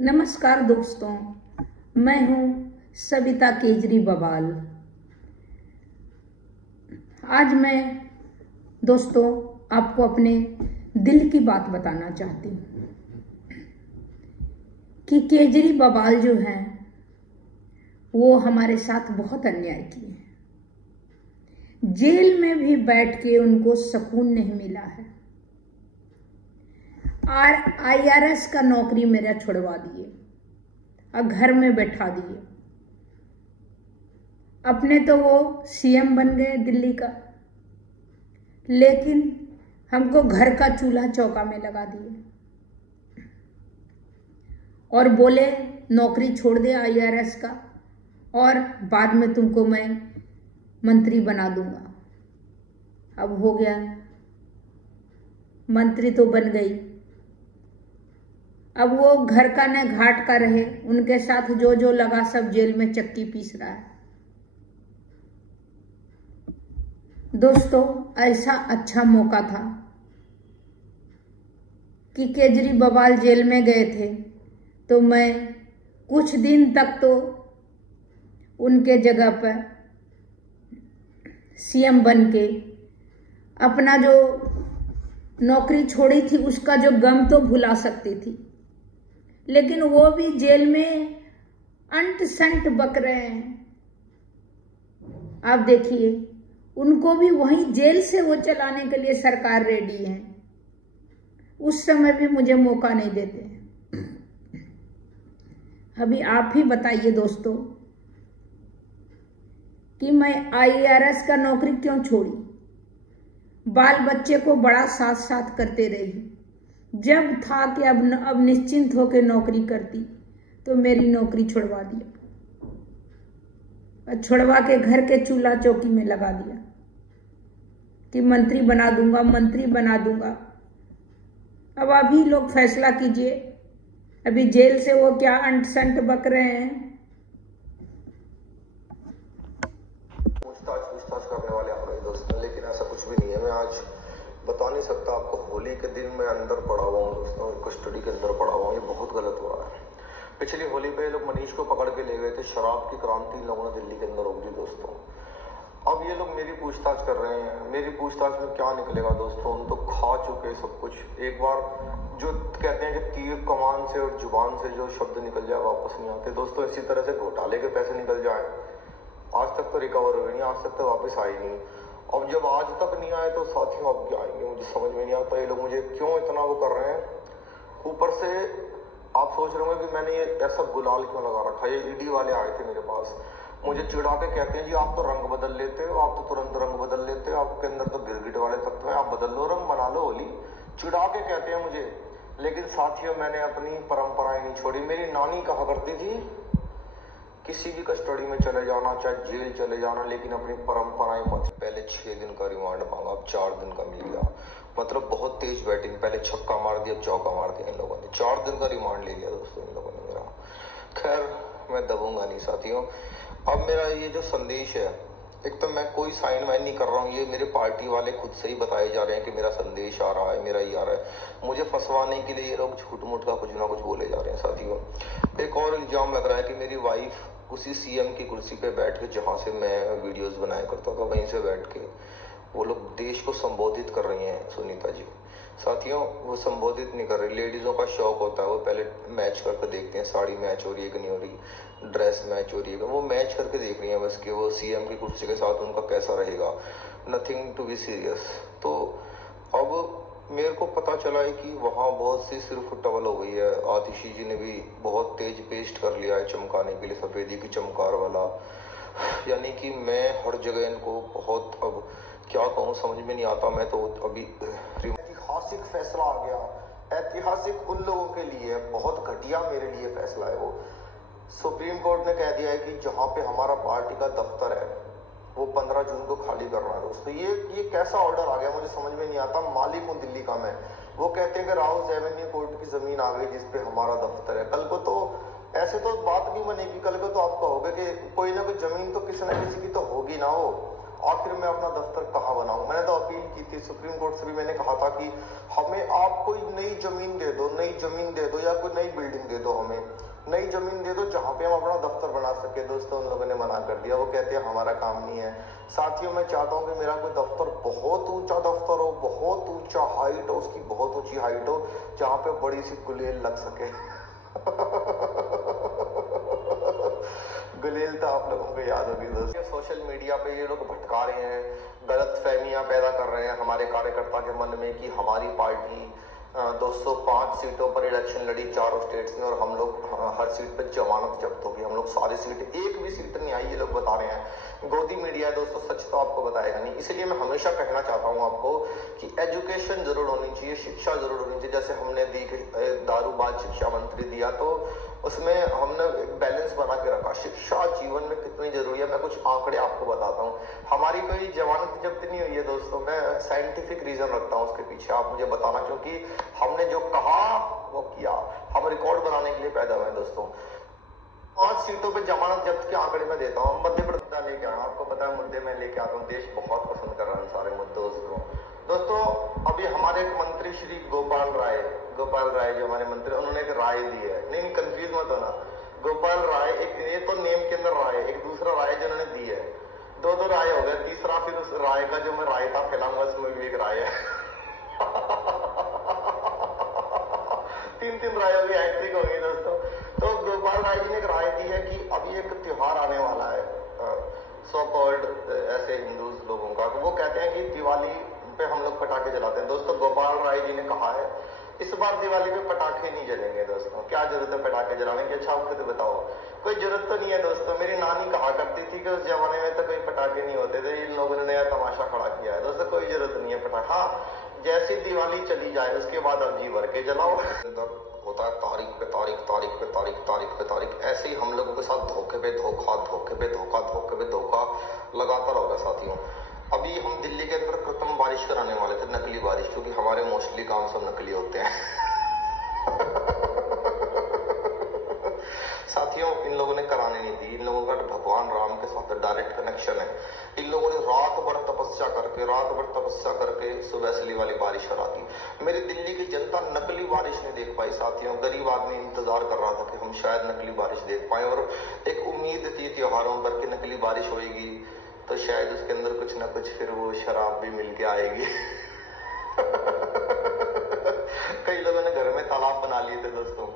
नमस्कार दोस्तों, मैं हूं सविता केजरीवाल। आज मैं दोस्तों आपको अपने दिल की बात बताना चाहती हूं कि केजरीवाल जो हैं वो हमारे साथ बहुत अन्याय किए हैं। जेल में भी बैठ के उनको सुकून नहीं मिला है। IRS का नौकरी मेरा छुड़वा दिए और घर में बैठा दिए। अपने तो वो CM बन गए दिल्ली का, लेकिन हमको घर का चूल्हा चौका में लगा दिए और बोले नौकरी छोड़ दे IRS का और बाद में तुमको मैं मंत्री बना दूंगा। अब हो गया, मंत्री तो बन गई। अब वो घर का न घाट का रहे, उनके साथ जो जो लगा सब जेल में चक्की पीस रहा है। दोस्तों, ऐसा अच्छा मौका था कि केजरीवाल जेल में गए थे तो मैं कुछ दिन तक तो उनके जगह पर CM बन के अपना जो नौकरी छोड़ी थी उसका जो गम तो भुला सकती थी, लेकिन वो भी जेल में अंट संट बक रहे हैं। आप देखिए, उनको भी वहीं जेल से वो चलाने के लिए सरकार रेडी है। उस समय भी मुझे मौका नहीं देते। अभी आप ही बताइए दोस्तों कि मैं IRS का नौकरी क्यों छोड़ी। बाल बच्चे को बड़ा साथ साथ करते रही। जब था कि अब निश्चिंत होकर नौकरी करती तो मेरी नौकरी छुड़वा दिया और छुड़वा के घर के चूल्हा चौकी में लगा दिया कि मंत्री बना दूंगा, मंत्री बना दूंगा। अब अभी लोग फैसला कीजिए, अभी जेल से वो क्या अंट संट बक रहे हैं। पूछताछ करने वाले आप रहे दोस्तों, लेकिन ऐसा कुछ भी नहीं है। मैं आज बता नहीं सकता आपको। होली के दिन मैं अंदर पड़ा हुआ हूँ दोस्तों, कस्टडी के अंदर पड़ा हुआ हूँ। ये बहुत गलत हुआ है। पिछली होली पे लोग मनीष को पकड़ के ले गए थे। शराब की क्रांति इन लोगों ने दिल्ली के अंदर रोक दी दोस्तों। अब ये लोग मेरी पूछताछ कर रहे हैं। मेरी पूछताछ में क्या निकलेगा दोस्तों, उन तो खा चुके सब कुछ। एक बार जो कहते हैं कि तीर कमान से और जुबान से जो शब्द निकल जाए वापस नहीं आते दोस्तों। इसी तरह से घोटाले के पैसे निकल जाए, आज तक तो रिकवर हुए नहीं, आज तक तो वापस आए नहीं। अब जब आज तक नहीं आए तो साथियों अब क्या आएंगे, मुझे समझ में नहीं आता ये लोग मुझे क्यों इतना वो कर रहे हैं। ऊपर से आप सोच रहे होंगे कि मैंने ये ऐसा गुलाल क्यों लगा रखा है। ये ED वाले आए थे मेरे पास, मुझे चिढ़ा के कहते हैं जी आप तो रंग बदल लेते हो, आप तो तुरंत रंग बदल लेते हो, आपके अंदर तो गिरगिट वाले तत्व हैं, आप बदल लो रंग, मना लो होली। चिढ़ा के कहते हैं मुझे। लेकिन साथियों, मैंने अपनी परंपराएं नहीं छोड़ी। मेरी नानी कहा करती थी किसी भी कस्टडी में चले जाना, चाहे जेल चले जाना, लेकिन अपनी परंपराएं मत। पहले 6 दिन का रिमांड मांगा, अब 4 दिन का मिल गया। मतलब बहुत तेज बैटिंग। पहले छक्का मार दिया, अब चौका मार दिया इन लोगों ने। 4 दिन का रिमांड ले लिया दोस्तों इन लोगों ने मेरा। खैर, मैं दबूंगा नहीं साथियों। अब मेरा ये जो संदेश है, एक तो मैं कोई साइन वाइन नहीं कर रहा हूँ, ये मेरे पार्टी वाले खुद से ही बताए जा रहे हैं कि मेरा संदेश आ रहा है, मेरा ये आ रहा है। मुझे फंसवाने के लिए ये लोग झूठ मूठ का कुछ ना कुछ बोले जा रहे हैं साथियों। एक और इल्जाम लग रहा है कि मेरी वाइफ उसी CM की कुर्सी पे बैठ के, जहां से मैं वीडियोस बनाया करता था, वहीं से बैठ के वो लोग देश को संबोधित कर रही हैं। सुनीता जी साथियों, वो संबोधित नहीं कर रही। लेडीजों का शौक होता है, वो पहले मैच करके देखते हैं, साड़ी मैच हो रही है कि नहीं हो रही, ड्रेस मैच हो रही है, वो मैच करके देख रही है बस कि वो CM की कुर्सी के साथ उनका कैसा रहेगा। Nothing to be serious. तो अब मेरे को पता चला है कि वहाँ बहुत सी सिर्फ टवल हो गई है। आतिशी जी ने भी बहुत तेज पेस्ट कर लिया है चमकाने के लिए, सफेदी की चमकार वाला। यानी कि मैं हर जगह इनको बहुत, अब क्या कहूँ समझ में नहीं आता। मैं तो अभी ऐतिहासिक फैसला आ गया। ऐतिहासिक उन लोगों के लिए, बहुत घटिया मेरे लिए फैसला है वो। सुप्रीम कोर्ट ने कह दिया है कि जहाँ पे हमारा पार्टी का दफ्तर है वो 15 जून को खाली करना है दोस्तों। ये कैसा ऑर्डर आ गया, मुझे समझ में नहीं आता। मालिक हूँ दिल्ली का मैं। वो कहते हैं कि राउस एवेन्यू कोर्ट की जमीन आ गई जिसपे हमारा दफ्तर है। कल को तो ऐसे तो बात नहीं बनेगी। कल को तो आप कहोगे कि कोई ना कोई जमीन तो किसी न किसी की तो होगी ना हो। आखिर मैं अपना दफ्तर कहाँ बनाऊं। मैंने तो अपील की थी सुप्रीम कोर्ट से भी, मैंने कहा था कि हमें आप कोई नई जमीन दे दो, नई जमीन दे दो या कोई नई बिल्डिंग दे दो हमें। जमीन दे दो जहां पे हम अपना दफ्तर बना सके। दोस्तों उन लोगों ने मना कर दिया, वो कहते हैं हमारा काम नहीं है। साथियों मैं चाहता हूं कि मेरा कोई दफ्तर बहुत ऊंचा दफ्तर हो, बहुत ऊंचा हाइट हो, उसकी बहुत ऊंची हाइट हो, जहां पे बड़ी सी गुलेल लग सके। गुलेल तो आप लोगों को याद होगी दोस्तों। सोशल मीडिया पे ये लोग भटका रहे हैं, गलत फहमियां पैदा कर रहे हैं हमारे कार्यकर्ता के मन में कि हमारी पार्टी 205 सीटों पर इलेक्शन लड़ी चारों स्टेट्स में, और हम लोग हर सीट पर जमानत जब्त होगी। हम लोग सारी सीट, एक भी सीट नहीं आई, ये लोग बता रहे हैं। गोदी मीडिया है दोस्तों, सच तो आपको बताएगा नहीं। इसलिए मैं हमेशा कहना चाहता हूं आपको कि एजुकेशन जरूर होनी चाहिए, शिक्षा जरूर होनी चाहिए। जैसे हमने दी दारूबाज शिक्षा मंत्री दिया, तो उसमें हमने एक बैलेंस बना के रखा। शिक्षा जीवन में कितनी जरूरी है, मैं कुछ आंकड़े आपको बताता हूँ। हमारी कोई जमानत जब्त नहीं हुई है दोस्तों, मैं साइंटिफिक रीजन रखता हूँ उसके पीछे, आप मुझे बताना, क्योंकि हमने जो कहा वो किया। हम रिकॉर्ड बनाने के लिए पैदा हुए दोस्तों। 5 सीटों पे जमानत जब्त के आंकड़े में देता हूँ। मध्य प्रदेश लेके आया, आपको पता है मुद्दे में लेके आता हूँ, देश बहुत पसंद कर रहा है सारे मुद्दों को। दोस्तों अभी हमारे एक मंत्री श्री गोपाल राय जो हमारे मंत्री, उन्होंने एक राय दी है। नहीं कंफ्यूज मत होना, गोपाल राय एक, ये तो नेम के अंदर राय, एक दूसरा राय जो उन्होंने दी है। दो राय हो गया, तीसरा फिर उस राय का जो मैं रायता फैलाऊंगा उसमें भी एक राय है। तीन राय होगी, हैट्रिक होगी दोस्तों। तो गोपाल राय जी ने एक राय दी है कि अभी एक त्योहार आने वाला है सो कॉल्ड ऐसे हिंदू लोगों का, तो वो कहते हैं कि दिवाली पे हम लोग पटाखे जलाते हैं। दोस्तों गोपाल राय जी ने कहा है इस बार दिवाली पे पटाखे नहीं जलेंगे। दोस्तों क्या जरूरत है पटाखे जलाने की, अच्छा आप खुद बताओ, कोई जरूरत तो नहीं है दोस्तों। मेरी नानी कहा करती थी कि उस जमाने में तो कोई पटाखे नहीं होते थे, इन लोगों ने नया तमाशा खड़ा किया है। दोस्तों कोई जरूरत नहीं है पटाखा, हाँ जैसी दिवाली चली जाए उसके बाद अब जी भर के जलाओ। होता है तारीख पे तारीख, तारीख पे तारीख, तारीख पे तारीख, ऐसे ही हम लोगों के साथ धोखे पे धोखा, धोखे पे धोखा, धोखे पे धोखा लगातार होगा साथियों। अभी हम दिल्ली के अंदर कृत्रिम बारिश कराने वाले थे, नकली बारिश, क्योंकि हमारे मोस्टली काम सब नकली होते हैं। साथियों इन लोगों ने कराने नहीं दी, इन लोगों का भगवान राम के साथ डायरेक्ट कनेक्शन है। इन लोगों ने रात भर तपस्या करके सुबह वाली बारिश करा दी। मेरी दिल्ली की जनता नकली बारिश नहीं देख पाई साथियों। गरीब आदमी इंतजार कर रहा था कि हम शायद नकली बारिश देख पाए, और एक उम्मीद थी त्योहारों पर कि नकली बारिश होगी तो शायद उसके अंदर कुछ ना कुछ फिर वो शराब भी मिल के आएगी। कई लोगों ने घर में तालाब बना लिए थे दोस्तों,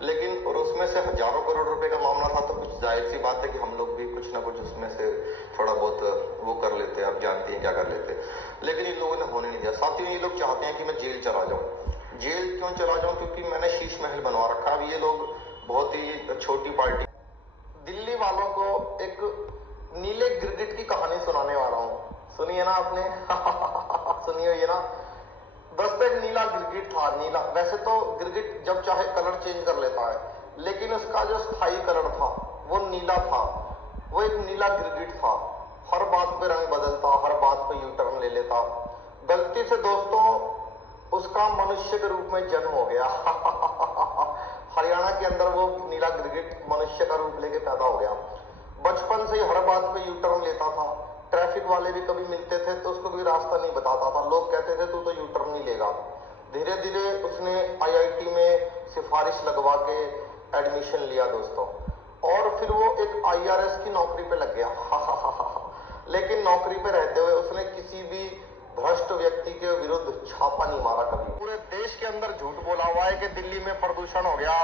लेकिन और उसमें से हजारों करोड़ रुपए का मामला था, तो कुछ जाहिर सी बात है कि हम लोग भी कुछ ना कुछ उसमें से थोड़ा बहुत वो कर लेते हैं, आप जानती हैं क्या कर लेते हैं। लेकिन इन लोगों ने होने नहीं दिया साथियों। ये लोग चाहते हैं कि मैं जेल चला जाऊं। जेल क्यों चला जाऊं? क्योंकि मैंने शीश महल बनवा रखा है। अब ये लोग बहुत ही छोटी पार्टी, दिल्ली वालों को एक नीले गिरगिट की कहानी सुनाने वाला हूं। सुनिए ना आपने? सुनिए ये ना दोस्तों, एक नीला गिरगिट था। नीला, वैसे तो गिरगिट जब चाहे कलर चेंज कर लेता है, लेकिन उसका जो स्थायी कलर था वो नीला था। वो एक नीला गिरगिट था, हर बात पे रंग बदलता, हर बात पे यू टर्न ले लेता। गलती से दोस्तों उसका मनुष्य के रूप में जन्म हो गया। हरियाणा के अंदर वो नीला गिरगिट मनुष्य का रूप लेके पैदा हो गया। बचपन से ही हर बात पे यू टर्न लेता था। ट्रैफिक वाले भी कभी मिलते थे तो उसको भी रास्ता नहीं बताता था, लोग कहते थे तू तो यू टर्न नहीं लेगा। धीरे धीरे उसने आईआईटी में सिफारिश लगवा के एडमिशन लिया दोस्तों, और फिर वो एक आईआरएस की नौकरी पे लग गया। लेकिन नौकरी पे रहते हुए उसने किसी भी भ्रष्ट व्यक्ति के विरुद्ध छापा नहीं मारा कभी। पूरे देश के अंदर झूठ बोला हुआ है कि दिल्ली में प्रदूषण हो गया,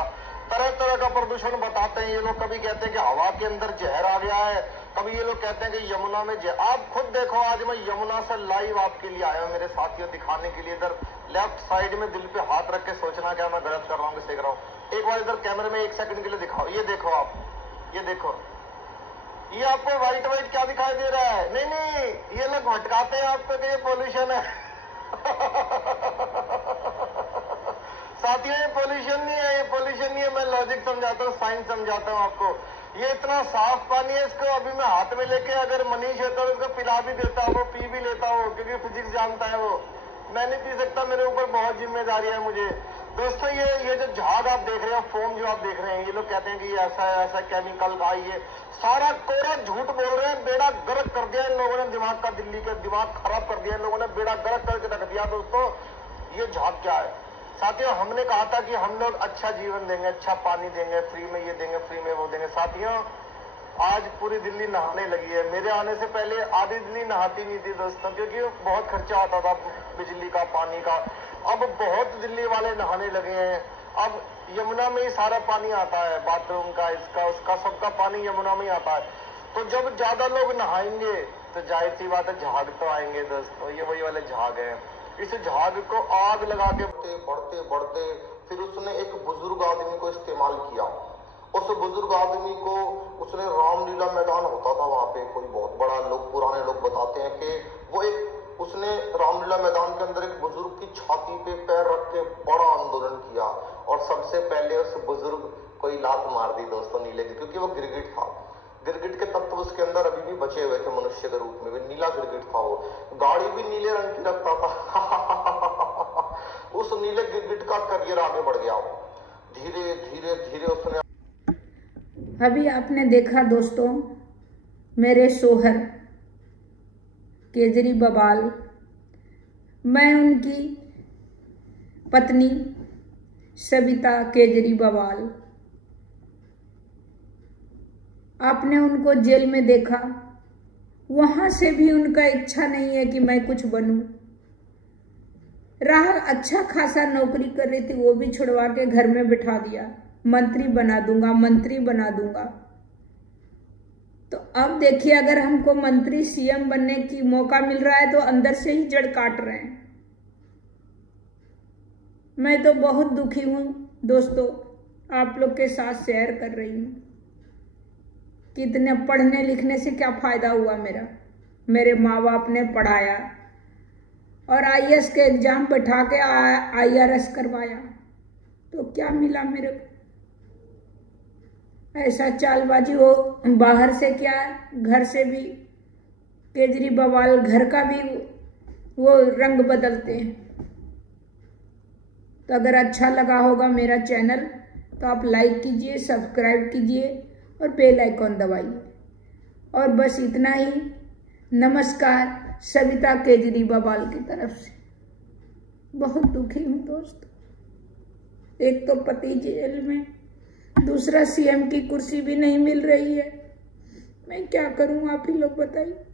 तरह तरह का प्रदूषण बताते हैं ये लोग। कभी कहते हैं कि हवा के अंदर जहर आ गया है, कभी ये लोग कहते हैं कि यमुना में जहर। आप खुद देखो, आज मैं यमुना से लाइव आपके लिए आया हूं मेरे साथियों, दिखाने के लिए। इधर लेफ्ट साइड में दिल पे हाथ रख के सोचना क्या मैं गलत कर रहा हूँ कि सीख रहा हूँ। एक बार इधर कैमरे में 1 सेकंड के लिए दिखाओ, ये देखो आप, ये देखो, ये आपको व्हाइट व्हाइट क्या दिखाई दे रहा है? नहीं नहीं, ये लोग भटकाते हैं आपको कि ये पोल्यूशन है। साथियों ये पोल्यूशन नहीं है, ये पोल्यूशन नहीं है। मैं लॉजिक समझाता हूँ, साइंस समझाता हूँ आपको। ये इतना साफ पानी है, इसको अभी मैं हाथ में लेके अगर मनीष होता तो उसको पिला भी देता, वो पी भी लेता हो, क्योंकि फिजिक्स जानता है वो। मैं नहीं पी सकता, मेरे ऊपर बहुत जिम्मेदारी है मुझे। दोस्तों ये जो झाग आप देख रहे हो, फोम जो आप देख रहे हैं, ये लोग कहते हैं कि ऐसा है, ऐसा केमिकल का, ये सारा कोरा झूठ बोल रहे हैं। बेड़ा गर्क कर दिया इन लोगों ने दिमाग का, दिल्ली का दिमाग खराब कर दिया इन लोगों ने, बेड़ा गर्क करके रख दिया। दोस्तों ये झाग क्या है? साथियों, हमने कहा था कि हम लोग अच्छा जीवन देंगे, अच्छा पानी देंगे, फ्री में ये देंगे, फ्री में वो देंगे। साथियों, आज पूरी दिल्ली नहाने लगी है। मेरे आने से पहले आधी दिल्ली नहाती नहीं थी दोस्तों, क्योंकि बहुत खर्चा आता था बिजली का, पानी का। अब बहुत दिल्ली वाले नहाने लगे हैं। अब यमुना में ही सारा पानी आता है, बाथरूम का, इसका उसका, सबका पानी यमुना में ही आता है। तो जब ज्यादा लोग नहाएंगे तो जाहिर सी बात है झाग तो आएंगे दोस्तों। ये वही वाले झाग हैं। इस झाग को आग लगा के बढ़ते बढ़ते फिर उसने एक बुजुर्ग आदमी को इस्तेमाल किया। उस बुजुर्ग आदमी को उसने रामलीला मैदान होता था वहां पे, कोई बहुत बड़ा, लोग पुराने लोग बताते हैं कि वो एक उसने रामलीला मैदान के अंदर एक बुजुर्ग की छाती पे पैर रख के बड़ा आंदोलन किया और सबसे पहले उस बुजुर्ग को ही लात मार दी दोस्तों नीले की, क्योंकि वो गिरगिट था। गिरगिट के तत्व उसके अंदर अभी भी बचे हुए थे मनुष्य के रूप में, नीला गिरगिट था वो। गाड़ी भी नीले रंग की रखता था। उस नीले गिरगिट का करियर आगे बढ़ गया। धीरे धीरे धीरे उसने, अभी आपने देखा दोस्तों, मेरे शोहर केजरीवाल, मैं उनकी पत्नी सविता केजरीवाल, आपने उनको जेल में देखा। वहां से भी उनका इच्छा नहीं है कि मैं कुछ बनूं। राह अच्छा खासा नौकरी कर रही थी, वो भी छुड़वा के घर में बिठा दिया, मंत्री बना दूंगा, मंत्री बना दूंगा। तो अब देखिए, अगर हमको मंत्री सीएम बनने की मौका मिल रहा है तो अंदर से ही जड़ काट रहे हैं। मैं तो बहुत दुखी हूं दोस्तों, आप लोग के साथ शेयर कर रही हूं कि इतने पढ़ने लिखने से क्या फायदा हुआ मेरा। मेरे माँ बाप ने पढ़ाया और आईएएस के एग्जाम बैठा के आईआरएस करवाया, तो क्या मिला मेरे को? ऐसा चालबाजी हो। बाहर से क्या, घर से भी केजरीवाल घर का भी वो रंग बदलते हैं। तो अगर अच्छा लगा होगा मेरा चैनल तो आप लाइक कीजिए, सब्सक्राइब कीजिए और बेल आइकॉन दबाइए। और बस इतना ही। नमस्कार सविता केजरीवाल की तरफ से। बहुत दुखी हूँ दोस्त। एक तो पति जेल में, दूसरा सीएम की कुर्सी भी नहीं मिल रही है। मैं क्या करूं, आप ही लोग बताइए।